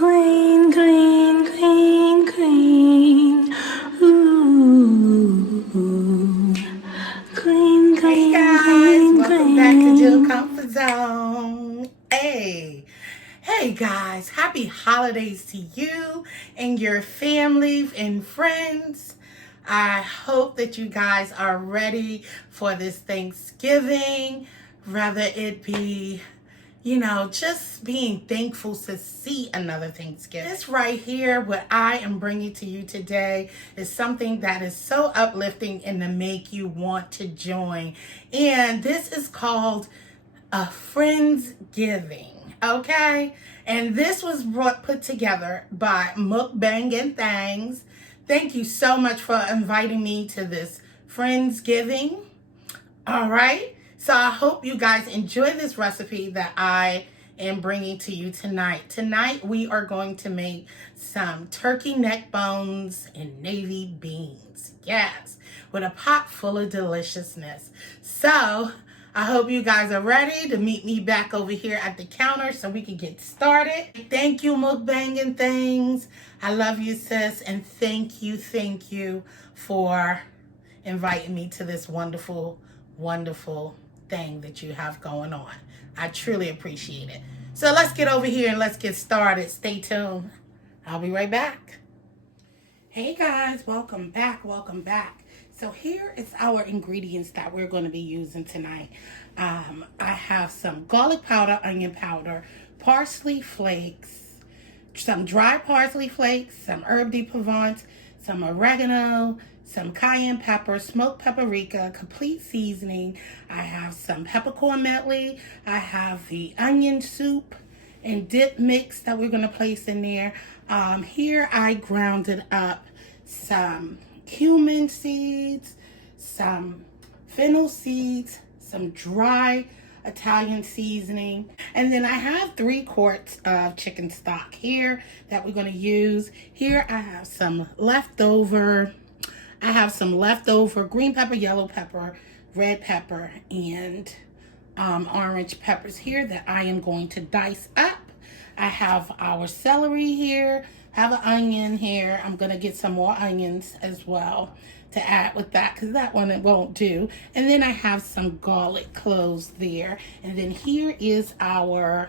Green, green, green, green. Ooh. Green, green, Hey guys, green, welcome back to green. Comfort Zone. Hey guys, happy holidays to you and your family and friends. I hope that you guys are ready for this Thanksgiving, whether it be just being thankful to see another Thanksgiving. This right here, what I am bringing to you today, is something that is so uplifting and to make you want to join. And this is called a Friendsgiving, okay? And this was put together by Mukbang and Thangs. Thank you so much for inviting me to this Friendsgiving. All right. So I hope you guys enjoy this recipe that I am bringing to you tonight. Tonight we are going to make some turkey neck bones and navy beans. Yes, with a pot full of deliciousness. So I hope you guys are ready to meet me back over here at the counter so we can get started. Thank you, Mukbang and Things. I love you, sis, and thank you for inviting me to this wonderful thing that you have going on. I truly appreciate it. So let's get over here and let's get started. Stay tuned. I'll be right back. Hey guys, welcome back. So here is our ingredients that we're going to be using tonight. I have some garlic powder, onion powder, parsley flakes, some dry parsley flakes, some herb de Provence, some oregano, some cayenne pepper, smoked paprika, complete seasoning. I have some peppercorn medley. I have the onion soup and dip mix that we're going to place in there. Here I grounded up some cumin seeds, some fennel seeds, some dry Italian seasoning, and then I have 3 quarts of chicken stock here that we're going to use. Here I have some leftover green pepper, yellow pepper, red pepper, and orange peppers here that I am going to dice up. I have our celery here, have an onion here. I'm going to get some more onions as well to add with that because that one it won't do. And then I have some garlic cloves there. And then here is our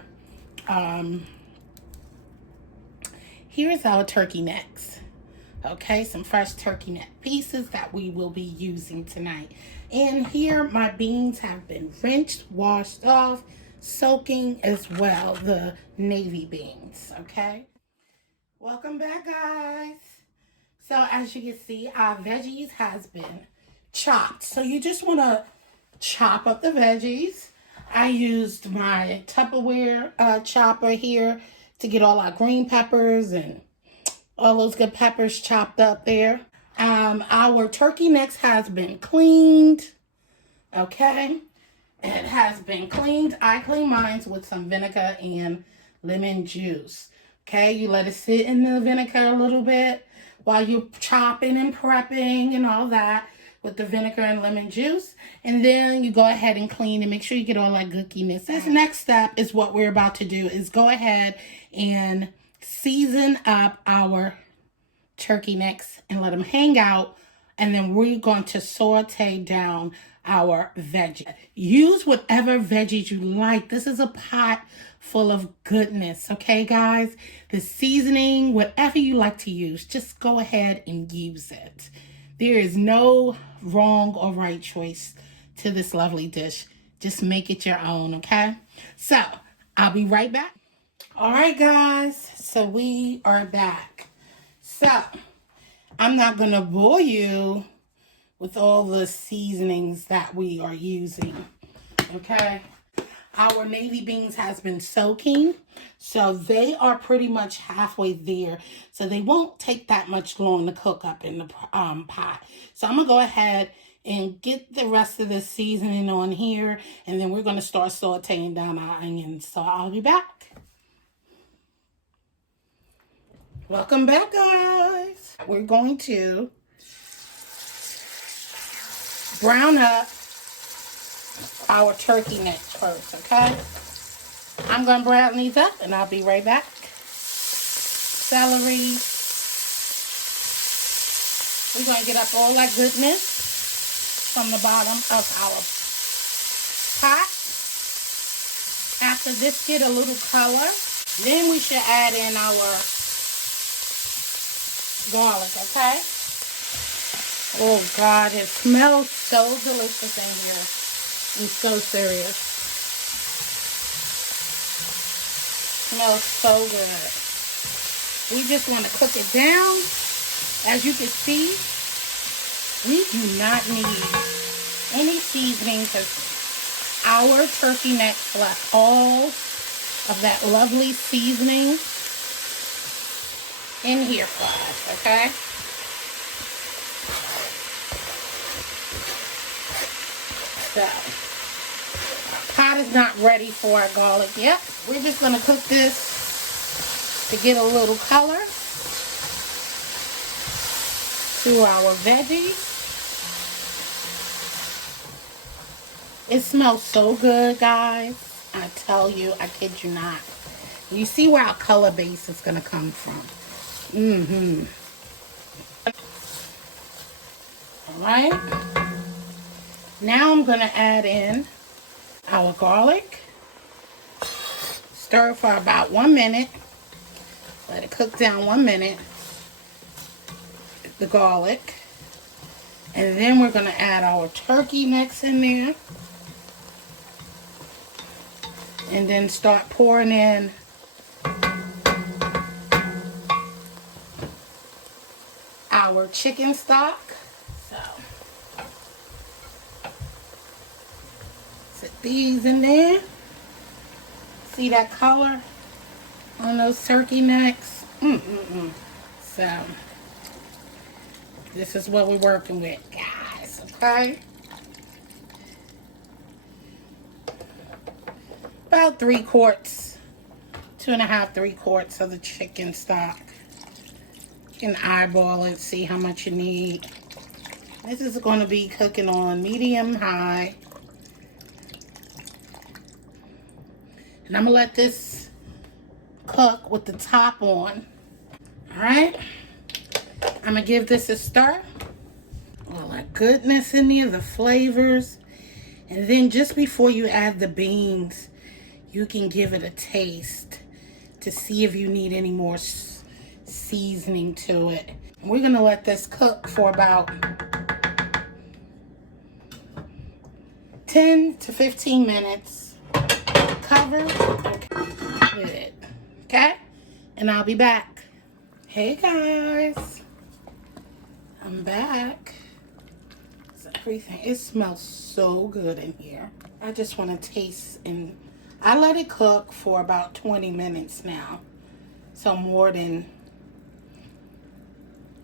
turkey necks. Okay, some fresh turkey neck pieces that we will be using tonight. And here my beans have been rinsed, washed off, soaking as well, the navy beans, okay? Welcome back, guys. So as you can see, our veggies has been chopped. So you just want to chop up the veggies. I used my Tupperware chopper here to get all our green peppers and all those good peppers chopped up there. Our turkey necks has been cleaned. Okay. It has been cleaned. I clean mine with some vinegar and lemon juice. Okay. You let it sit in the vinegar a little bit while you're chopping and prepping and all that with the vinegar and lemon juice. And then you go ahead and clean and make sure you get all that gookiness. This next step is what we're about to do is go ahead and season up our turkey necks and let them hang out, and then we're going to saute down our veggies. Use whatever veggies you like. This is a pot full of goodness, okay guys? The seasoning, whatever you like to use, just go ahead and use it. There is no wrong or right choice to this lovely dish. Just make it your own, okay? So I'll be right back. All right, guys, so we are back. So I'm not going to bore you with all the seasonings that we are using, okay? Our navy beans has been soaking, so they are pretty much halfway there. So they won't take that much long to cook up in the pot. So I'm going to go ahead and get the rest of the seasoning on here, and then we're going to start sauteing down our onions. So I'll be back. Welcome back, guys. We're going to brown up our turkey necks first, okay? I'm going to brown these up, and I'll be right back. celery. We're going to get up all that goodness from the bottom of our pot. After this get a little color, then we should add in our garlic, okay? Oh God, it smells so delicious in here. I'm so serious. Smells so good. We just want to cook it down. As you can see, we do not need any seasoning because our turkey necks left all of that lovely seasoning in here for us, okay? So, our pot is not ready for our garlic yet. We're just going to cook this to get a little color to our veggies. It smells so good, guys. I tell you, I kid you not. You see where our color base is going to come from. All right. Now I'm going to add in our garlic. Stir it for about 1 minute. Let it cook down 1 minute. The garlic. And then we're going to add our turkey necks in there. And then start pouring in our chicken stock. So, set these in there. See that color on those turkey necks? So, this is what we're working with, guys, okay? About 3 quarts, 2.5, 3 quarts of the chicken stock. You can eyeball it, see how much you need. This is going to be cooking on medium high. And I'm going to let this cook with the top on. Alright? I'm going to give this a stir. All that goodness in there, the flavors. And then just before you add the beans, you can give it a taste to see if you need any more seasoning to it. We're going to let this cook for about 10 to 15 minutes. Cover. Good. Okay? And I'll be back. Hey guys. I'm back. Everything. It smells so good in here. I just want to taste, and I let it cook for about 20 minutes now. So more than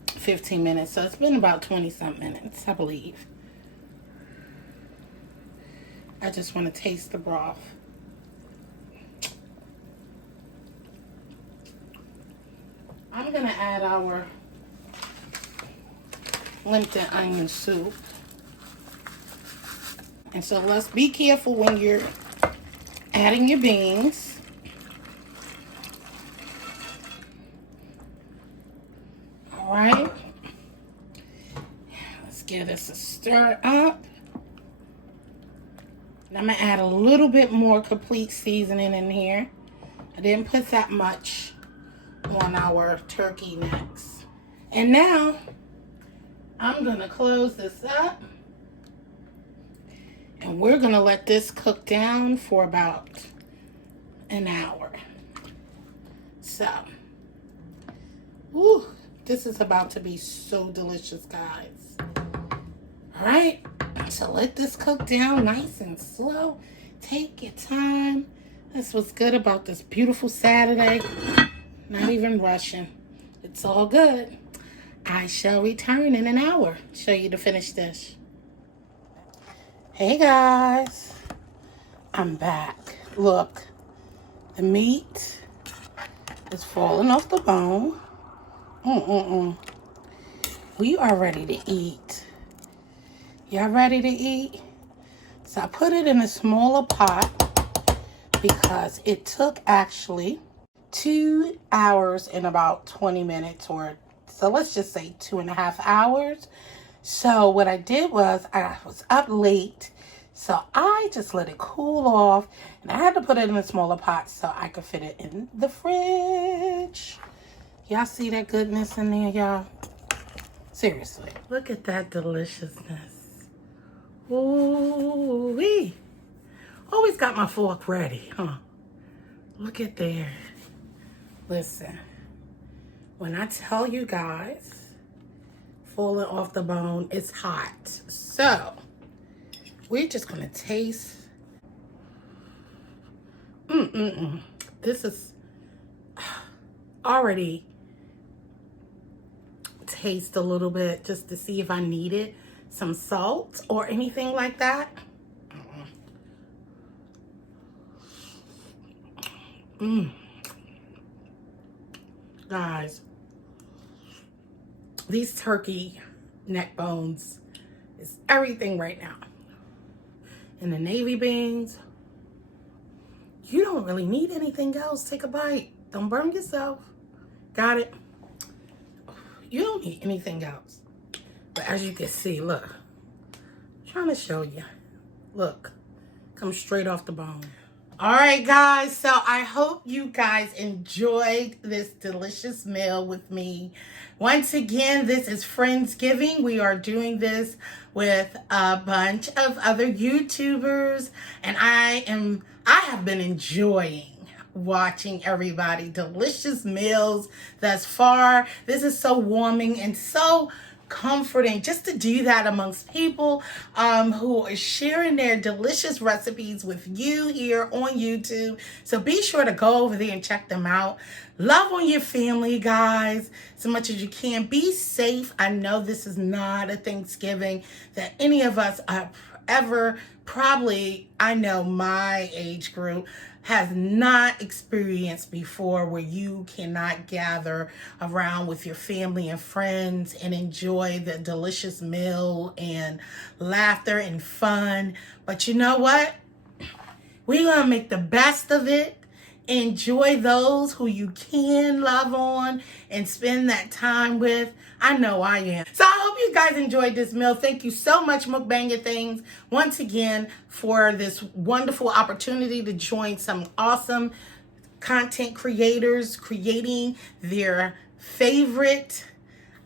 15 minutes. So it's been about 20-something minutes, I believe. I just want to taste the broth. I'm going to add our Lipton onion soup. And so let's be careful when you're adding your beans. All right. Let's give this a stir up. And I'm going to add a little bit more complete seasoning in here. I didn't put that much on our turkey necks. And now I'm going to close this up. And we're going to let this cook down for about an hour. So, woo, this is about to be so delicious, guys. All right, so let this cook down nice and slow. Take your time. That's what's good about this beautiful Saturday. Not even rushing. It's all good. I shall return in an hour. Show you the finished dish. Hey guys, I'm back. Look, the meat is falling off the bone. We are ready to eat. Y'all ready to eat? So I put it in a smaller pot because it took actually 2 hours and about 20 minutes, or so let's just say 2.5 hours. So what I did was I was up late, so I just let it cool off, and I had to put it in a smaller pot so I could fit it in the fridge. Y'all see that goodness in there, y'all? Seriously. Look at that deliciousness. Ooh-wee. Always got my fork ready, huh? Look at there. Listen, when I tell you guys, falling off the bone, it's hot. So, we're just gonna taste. This is already taste a little bit just to see if I needed some salt or anything like that. Guys, these turkey neck bones is everything right now. And the navy beans, you don't really need anything else. Take a bite. Don't burn yourself. Got it? You don't need anything else. But as you can see, look. I'm trying to show you. Look. Comes straight off the bone. All right, guys. So I hope you guys enjoyed this delicious meal with me. Once again, this is Friendsgiving. We are doing this with a bunch of other YouTubers. And I have been enjoying watching everybody delicious meals thus far. This is so warming and so comforting just to do that amongst people who are sharing their delicious recipes with you here on YouTube. So be sure to go over there and check them out. Love on your family, guys, as much as you can. Be safe. I know this is not a Thanksgiving that any of us are ever, probably, I know my age group has not experienced before, where you cannot gather around with your family and friends and enjoy the delicious meal and laughter and fun. But you know what? We're going to make the best of it. Enjoy those who you can love on and spend that time with. I know I am. So I hope you guys enjoyed this meal. Thank you so much, Mukbanger Thangs, once again for this wonderful opportunity to join some awesome content creators creating their favorite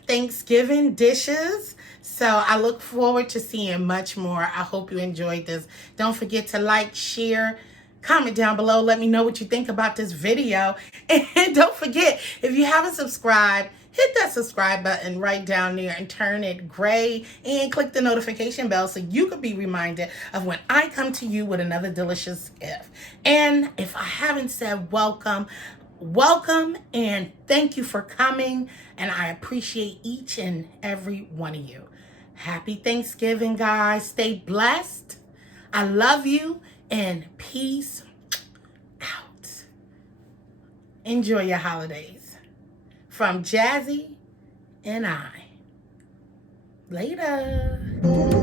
Thanksgiving dishes. So I look forward to seeing much more. I hope you enjoyed this. Don't forget to like, share, comment down below. Let me know what you think about this video. And don't forget, if you haven't subscribed, hit that subscribe button right down there and turn it gray and click the notification bell so you can be reminded of when I come to you with another delicious gift. And if I haven't said welcome, welcome and thank you for coming. And I appreciate each and every one of you. Happy Thanksgiving, guys. Stay blessed. I love you. And peace out. Enjoy your holidays. From Jazzy and I. Later.